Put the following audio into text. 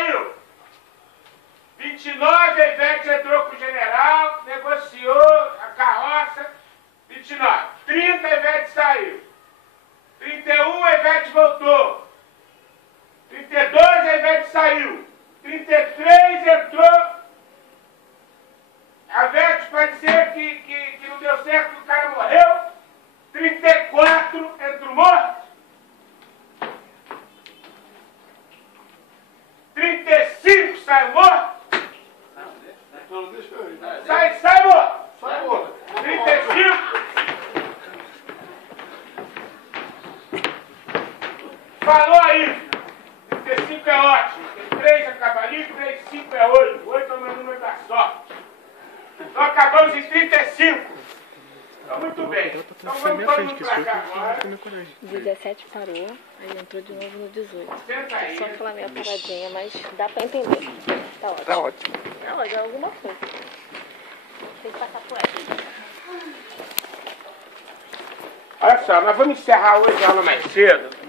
saiu. 29, a Ivete entrou com o general, negociou a carroça. 29. 30, a Ivete saiu. 31, a Ivete voltou. 32, a Ivete saiu. 33, entrou. A Ivete pode ser que não deu certo, que o cara morreu. 34, entrou morto. 35, sai morto. Sai morto. Sai morto. 35. Falou aí. 35 é ótimo. Tem 3 é cavalinho, 35 é 8. 8 é o meu número da sorte. Então acabamos em 35. Então muito bem. Então vamos todo mundo pra cá agora. 17 parou, aí entrou de novo no 18. Senta aí. Só aquela meia paradinha, mas dá pra entender. Tá ótimo. Tá ótimo. É, ó, já é alguma coisa. Tem que passar por aqui. Olha só, nós vamos encerrar hoje a aula mais cedo.